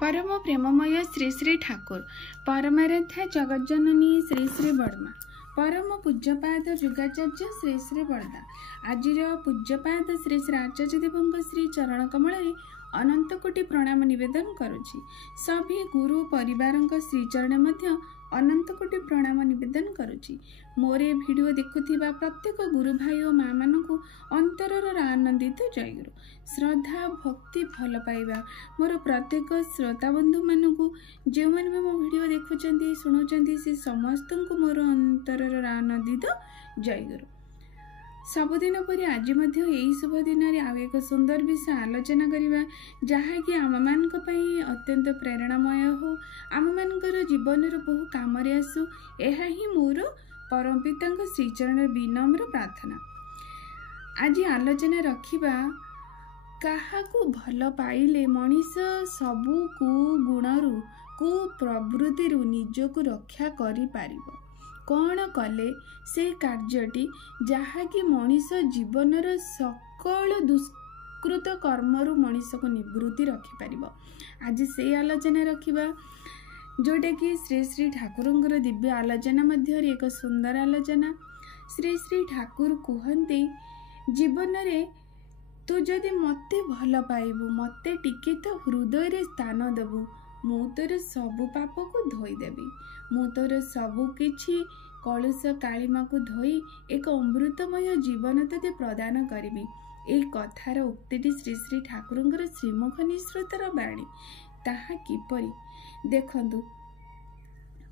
परम प्रेममय श्री श्री ठाकुर परमाराध्या जगज्जननी श्री श्री बड़मा परम पूज्यपाद जुगाचार्य श्री श्री बड़दा आज पूज्यपाद श्री श्री आचार्य देव श्री चरण कमल अनंत कोटि प्रणाम निवेदन करुछि। सभी गुरु परिवार श्रीचरण मध्य अनंत कोटि प्रणाम निवेदन करुछि। मोर ए वीडियो देखुथिबा प्रत्येक गुरु भाई और माँ मानकु अंतरर आनंदित जयगुरु श्रद्धा भक्ति भल पाइबा मोर प्रत्येक श्रोता बंधु मानकु जो मैंने भी मो वीडियो देखुचंती शुणुचंती से समस्त को मोर अंतरर आनंदित जयगुरु। सबुदिन पर आज यही शुभ दिन में आउ एक सुंदर विषय आलोचना करवा जहाँकि आम मान अत्यंत प्रेरणामय हो आम मान जीवन बहु कम आसू यह ही मोर परम पिता श्रीचरण विनम्र प्रार्थना। आज आलोचना रखिबा काहाकू भल पाइले मनीष सबु कुगुणरू कुप्रवृत्ति निजको रक्षा करि पारिबो। कौन कले से कार्यटी जहाँकि मनीष जीवनर सकल दुष्कृत कर्मरु मनीष को निवृत्ति रखिपार। आज से आलोचना रखिबा जोटा कि श्री श्री ठाकुर दिव्य आलोचना मध्य एक सुंदर आलोचना। श्री श्री ठाकुर कहते जीवन रे तू जदि मते भल पाइबू मते टिके तो हृदय स्थान देबू मु तोर सबु पाप को धोईदेवी मु तोर सबु किछि कलुष कालिमा को धोई एक अमृतमय जीवन तते प्रदान करिबी। ए कथार उक्तिटी श्री श्री ठाकुर श्रीमुख निःसृतर बाणी ताहा किपरि देखंतु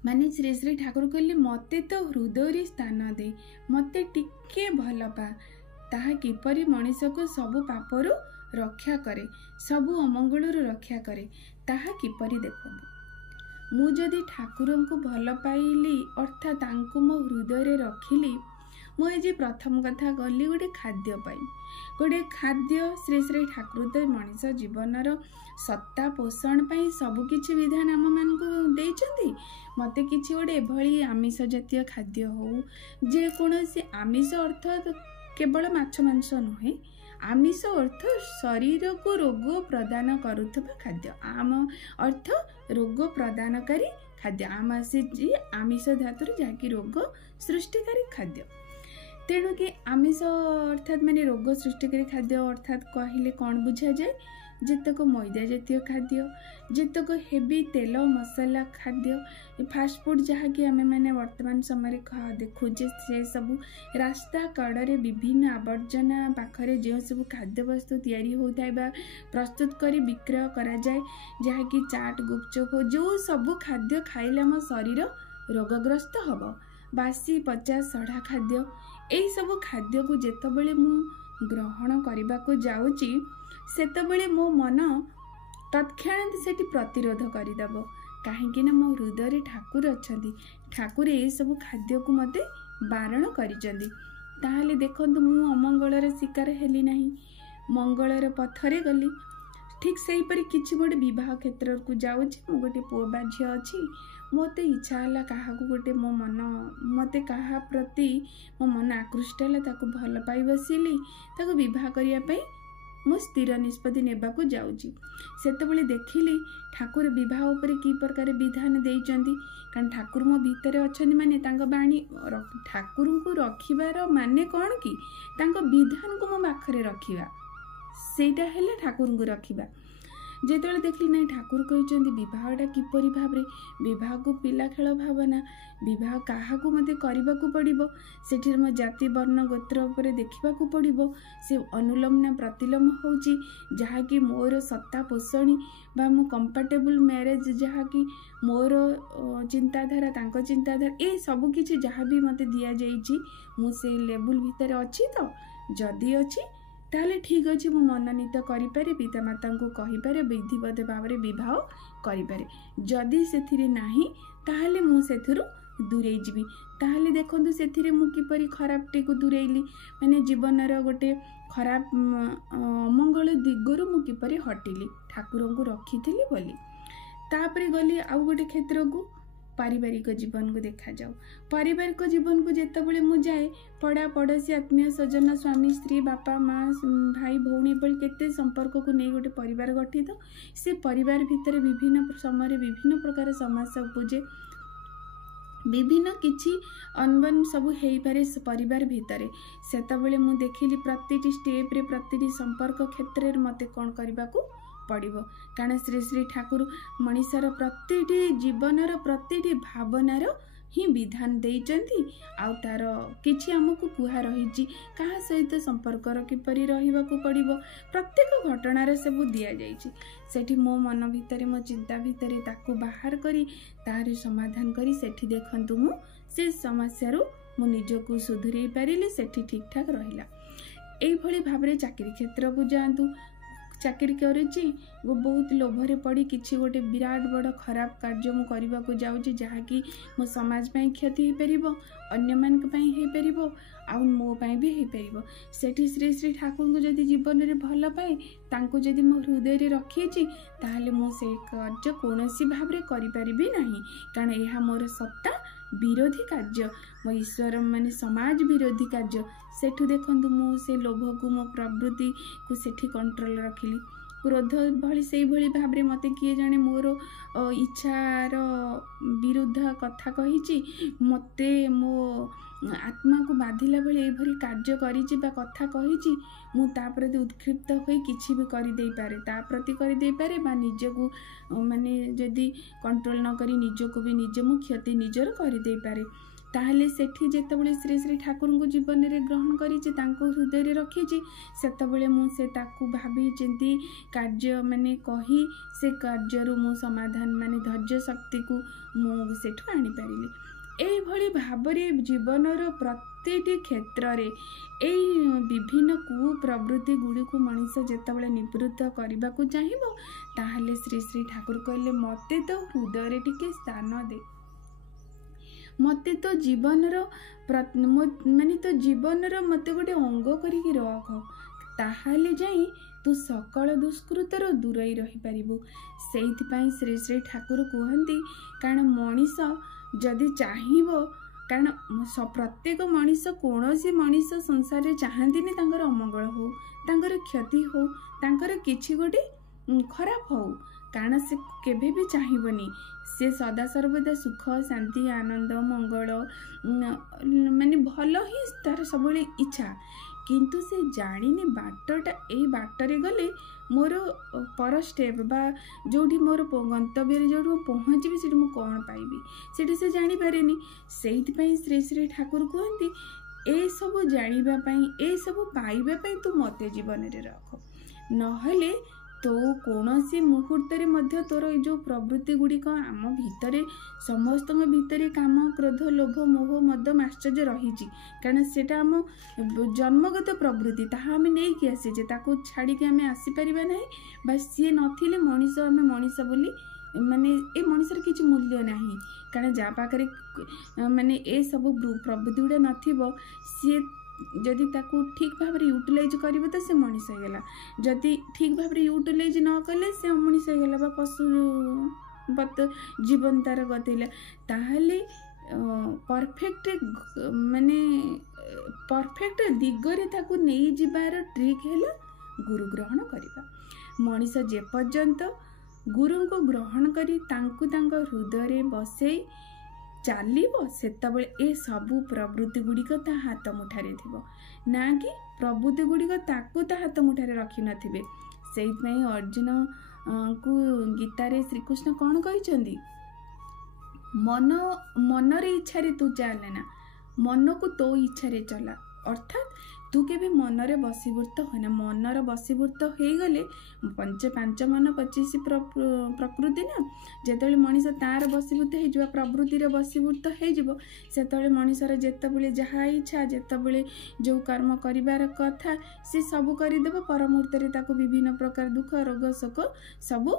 माने श्री श्री ठाकुर कहले मते तो हृदय स्थान दे मते टिके भल पा ताहा किपरि मनीष को सबु पापरु रक्षा करे सबु अमंगलरु रक्षा करे ताहा किपरि देखंतु। मु जदि ठाकुर को भल पाइली अर्थात तांको मो हृदय रखिली मुझे प्रथम कथा गली गोटे खाद्य पाई गोटे खाद्य श्री श्री ठाकुर तो मनीष जीवनर सत्ता पोषण पाई सबुकिछि विधान आम मान को देइछंती। मते किछि गोटे एभली आमिष जातीय खाद्य हो जेकोसी आमिष अर्थात केवल माछ मांस नुहे आमिष अर्थ शरीर को रोग प्रदान करुवा खाद्य आम अर्थ रोग प्रदानकारी खाद्य आम आसी आमिष धातु जहाँकि रोग सृष्टिकारी खाद्य तेणु कि आमिष अर्थात माने रोग सृष्टिकारी खाद्य अर्थात कहले कौन बुझा जाए जेतक मैदा जातीय खाद्य जेतक हेवी तेल मसला खाद्य फास्टफुड जहाँकि आम मैंने वर्तमान समय देखुचे से सब रास्ता कड़े विभिन्न आवर्जना पाखरे जो सब खाद्य वस्तु तैयारी होता है प्रस्तुत करी विक्रय करा जाए जहाँकि चाट गुपचुप जो सब खाद्य खाइले आम शरीर रोगग्रस्त हम बासी पचा सड़ा खाद्य यही सब खाद्य को जेतबेले मु ग्रहण करने को जाऊँगी सेतबेले मो मन तत्क्षणात सेठी प्रतिरोध करदेव कहीं मो हृदय ठाकुर अच्छा ठाकुर ये सब खाद्य को मते बारण करिसेंती देखंतु मु अमंगलर शिकार हेली नहीं मंगलर पथरे गली ठीक से हीपरि किछि गोटे विवाह क्षेत्र को जाऊँगी मो गोटे पुओ बा झी अच्छी मते इच्छा है क्या गोटे मो मन मते क्या प्रति मो मन आकृष्ट है ताको भल पाई बसिली ताको विवाह करने मु स्थिर निष्पत्ति नेबा को जाऊँगी सेतबेले देखिली ठाकुर विवाह उपर की प्रकार विधान देइचंती कारण ठाकुर मो भीतर अछंती माने तांको बाणी ठाकुर को रखिबार माने कौन कि तांको विधान को मो पाखरे रखिबा सेटा हेले ठाकुर को रखिबा जेतेबेले देखली ना ठाकुर कहते बहटा किपरि भाव बह को पिला खेल भावना बह क्या मत करने को पड़ो से मो जाति वर्ण गोत्र उपर देखा पड़ो से अनुलोम ना प्रतिलोम होची जहाँकि मोर सत्ता पोषणी बा मो कंफर्टेबल मैरेज जहाँकि मोर चिंताधारा तांको चिंताधारा ये सब किछि जहाँ भी मत दि जाइछि मु से लेवल भितर अच्छी तो जदि अच्छी ताले ठीक अच्छे मु मननीत करें पितामाता को कहीपर विधिवत भाव में विवाह करें जदि से नाही ताहले मु सेथिरु दूरे जीवी ताहले देखंतु सेथिरे मु किपरि खराबटी को दूरेली माने जीवनर गोटे खराब अमंगल दिगरु मु किपरि हटिली ठाकुर को रखी बोली तापरे गली आउ गोटे क्षेत्र को पारिवारिक जीवन को देखा जाऊ। पारिवारिक जीवन को जितेबाला मु जाए पड़ा पड़ोशी आत्मीय स्वजन स्वामी स्त्री बापा माँ भाई भौणी केते संपर्क को नहीं गोटे परिवार गठित से परिवार भितर विभिन्न समय विभिन्न प्रकार समस्या उपजे विभिन्न किछि अनबन सबू हो पारे परिवार भितर सेतबेले मु देखिली प्रति स्टेप रे प्रति संपर्क क्षेत्र में मते कौन करने को पड़ो कारण श्री श्री ठाकुर मनीषर प्रति जीवनर प्रति भावनार ही विधान देइचंती आउ तार किछि हमकु कुहा रही कहा सहित संपर्क किपरि रहिबा को पड़िबो प्रत्येक घटनार सब दिया जाइछि सेठी मो मन भितर मो चिंता भितर ताकू बाहर करी तार समाधान करी सेठी देखंतु मु से समस्या रो मु निजको सुधुरै पारिले सेठी ठीक ठाक रहिला एई भली भाबरे चाकरी क्षेत्र को जांतु चाकरी करेची वो बहुत लोभरे पड़ी किसी गोटे विराट बड़ खराब कार्य मु करबा को जाउची जहाँकि मो समाज पई क्षति हो पारिबो अन्य मान पई हो पारिबो आ मो पई भी हो पारिबो सेठी श्री श्री ठाकुर को जदि जीवन रे भल पाए तांको जदि मो हृदय रे रखीची ताहले मो से कार्य कोनोसी भाबरे करि परिबी नाही कारण एहा मोर सत्ता विरोधी कार्य मो ईश्वर माने समाज विरोधी कार्य सेठु देखंतु मो से लोभ को मो प्रवृत्ति को सेठी कंट्रोल रखिली क्रोध भली से भली भाबरे मते किए जाने मोर इच्छार विरुद्ध कथा कहिची मते मो आत्मा को बाधिला भली ए भली कार्य करिची बा कथा कहिची मु ता प्रति उत्क्षिप्त होई किछि भी करि देई पारे ता प्रति करि देई पारे बा निजको माने जदि कंट्रोल न करी निजको भी निज मु क्षति निजर करि देई पारे ताहले सेठी जेतबेले श्री श्री ठाकुर को जीवन रे ग्रहण करिछि तांको हृदय रे रखिछि सेतबेले मु से ताकू भाबी चिंती कार्य माने कही से कार्य रु मु समाधान माने धैर्य शक्ति को मु सेठु आनी पारिली एई भली भाबरे जीवनर प्रत्येक क्षेत्र रे एई विभिन्न कु प्रवृत्ति गुडी को मनुष्य जेतबेले निवृत्त करबा को चाहिबो ताहले श्री श्री ठाकुर कहले मते तो हृदय रे टिके स्थान दे मते तो जीवनर माने तो जीवनर मते गोटे अंग करिकी रख ताहाले जाई तू सकल दुष्कृतर दूरई रही पारिबु सेइथिपाई श्री श्री ठाकुर कहंती कारण मनीष जदि चाहिबो कारण प्रत्येक मनीष कोनोसी मनीष संसार रे चाहंतीनी तांकर अमंगल हो तांकर क्षति हो तांकर किछि गोटे खराब हो कारण से केबे भी चाहिबनी से सदा सर्वदा सुख शांति आनंद मंगल माने भल ही तार सब इच्छा किंतु से जानिने बाटटा ए बाटरे गले मोर पर स्टेप बा जोठी मोर गंतव्य रे जोठी पहुँचबी सेठी मु कौन पाइबी सेठी से जानी पारेनी सेइति पई श्री श्री ठाकुर कहंती ए सब जानिबा पई ए सब पाइबा पई तू मते जीवन रे रख नहले तो कौनसी मुहूर्त रे तोर जो प्रवृत्ति गुड़िक आम भितर समस्त भितर काम क्रोध लोभ मोह मद आश्चर्य रही कारण सेटा आम जन्मगत प्रवृत्ति ताहा आम नहीं कि आसीजे ताको छाड़ी आम आसीपर ना बस सी नथिले मनीष आम मनीष बोली माने ए मनीषर किसी मूल्य नहीं कारण जहाँ पाखे माने ए सब प्रवृत्ति गुड़ा नथिबो सी जदि ताकू ठीक भाव यूटिलाइज करिवो तो से मनीष होगला जदि ठीक भाव यूटिलाइज न कले से अमनीष होगला बा पशु बत जीवन तार गतैला ताहले परफेक्ट माने परफेक्ट दिगरे ताकू नहीं जिबार ट्रिक हैला गुरु ग्रहण करिबा मनीष जे पर्यंत गुरु को ग्रहण करी तांकू तांको हृदय रे बसई चलो सेतबे ए सबू प्रवृत्ति गुड़िक ता हाथ मुठारे थिबो ना कि प्रवृत्ति गुड़िक ताकू ता हाथ मुठारे रखी नथिबे सेइतपई अर्जुन को गीतारे श्रीकृष्ण कौन कहिसंदी मन मनरे इच्छा रे तू चले ना मन को तो इच्छा रे चला अर्थात तू के मनरे बसीभूत होना मनर बसीभूत हो गले पांच मन 25 प्रकृति ना जेतबेले मनीष तार बसीभूत हो प्रवृत्ति बसीभूत हो मनीषर जेतबेले जहा इच्छा जेतबेले जो कर्म करिवार कथा से सब करदेव पर मुहूर्त रे ताको विभिन्न प्रकार दुख रोग शोक सब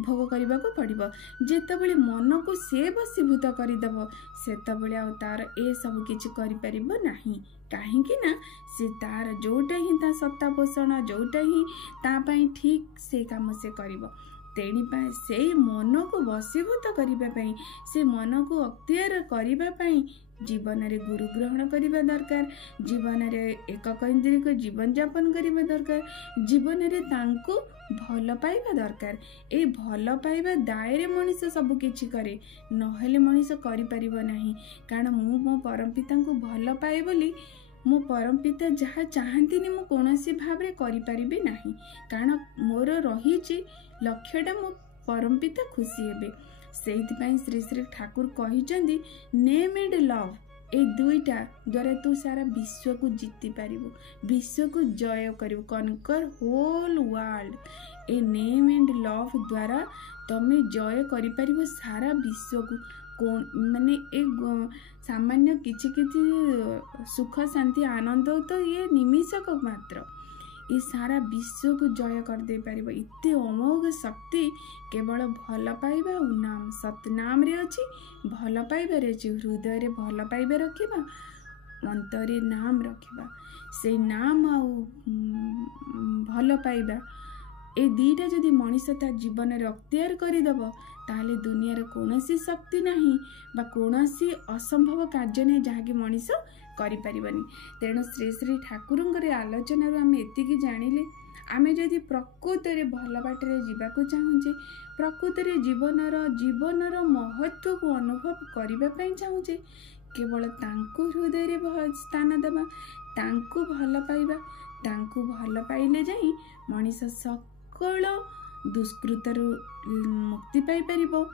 भोग करने को पड़ो जेतबेले मन को से बसीभूत करदेव सेतबेले आ तार ए सब किछि करि परिबो नाही कहीं ना से तार जोटा ही ता सत्ता पोषण जोटा ही ता पाई ठीक से काम से करिवो तेणिपा से मन को वशीभूत करने से मन को अख्तियार करने जीवन रे गुरु ग्रहण करने दरकार, जीवन रे एकक इंद्रिय जीवन यापन करने दरकार, जीवन रे तांको भल पाइबा दरकार। ए भल पाइबा दायरे मनीष सब किछि करे, नहेले मनीष करि परिबो नाही। कारण मु मो परम पिता को भल पाए बोली मो परम पिता जहाँ चाहती मु कौनसी भाव में करि परिबे नाही। कारण मोर रही लक्ष्यटा मो परम पिता खुशी हेबे। सेइथिपाई श्री श्री ठाकुर कहिचंदी नेम एंड लव ए दुईटा द्वारा तू सारा विश्व को जीति पारिबो, विश्व को जय करिबो, conquer whole world. A name and love द्वारा तमे जय करि पारिबो सारा विश्व को। कौन माने एक सामान्य किछि किछि सुख शांति आनंद तो ये निमिषक मात्र, ये सारा विश्व को जय कर दे पारिबो। इते अमोघ शक्ति केवल भल पाइबा और नाम सतनाम रे अछि। भल पाइबा रे अछि, हृदय रे भल पाइबा रखिबा, अंतरे नाम रखिबा। से नाम आ भल पाइबा ए दीटा जदि मनीष ता जीवन रे अख्तियार करदेव ताले दुनिया रे कोनोसी शक्ति नाही बा कोनोसी असंभव कार्य नहीं जहाँकि मनीष करि परिबनी। तेणु श्री श्री ठाकुरंकर आलोचना आम एतिकी जानिले आमे जदि प्रकृत रे भल बाटरे जीवाकू चाहूचे, प्रकृत रे जीवनर महत्व को अनुभव करबा पई चाहूचे, केवल तांको हृदय रे स्थान देबा, तांको भल पाइबा, तांको भल पाइले जाई मनीष सकल दुष्कृतर मुक्ति पाई परिबो।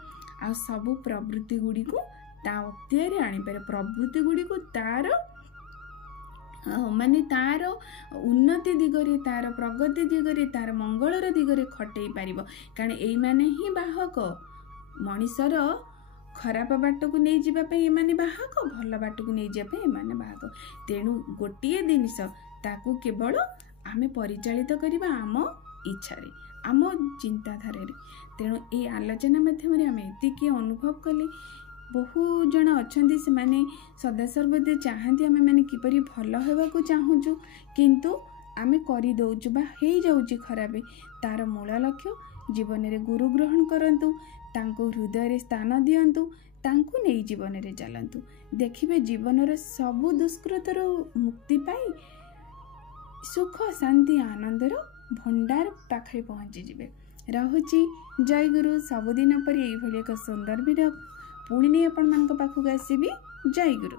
आ सबु प्रवृत्ति गुडी को ता अख्तियार आनी पारे, प्रवृत्ति गुडी को तार माने तार उन्नति दिगरे, तार प्रगति दिगरे, तार मंगलर दिगरे खटई पारिबो। कारण एई माने ही बाहक मनीषर खराब बाट को नहीं जीवा पे एमाने बाहक, भल बाट को नहीं जीवा पे एमाने बाहक। तेणु गोटिए जिनिस ताकू केवल आमे परिचालित करिबा आम इच्छारे, आम चिंताधारे। तेणु ये आलोचना माध्यम आम एतिकी अनुभव कले बहु जन अच्छा से माने सदा सर्वदे चाहती आम मैंने किपरि भल होगा चाहूँ किंतु आम कर दौचु बा हो जाऊँ खराब। तार मूल लक्ष्य जीवन रे गुरु ग्रहण करंतु, तांको हृदय रे स्थान दियंतु, तांको नहीं जीवन रे चलंतु, देखिबे जीवन रे सबु दुष्कृतर मुक्ति पाई सुख शांति आनंदर भंडार पाखे पहुँची जिबे। रहुची जय गुरु। सबुदिन पर यही एक सुंदर वीडियो पुणी नहीं आपण मान पाखक आसबि। जय गुरु।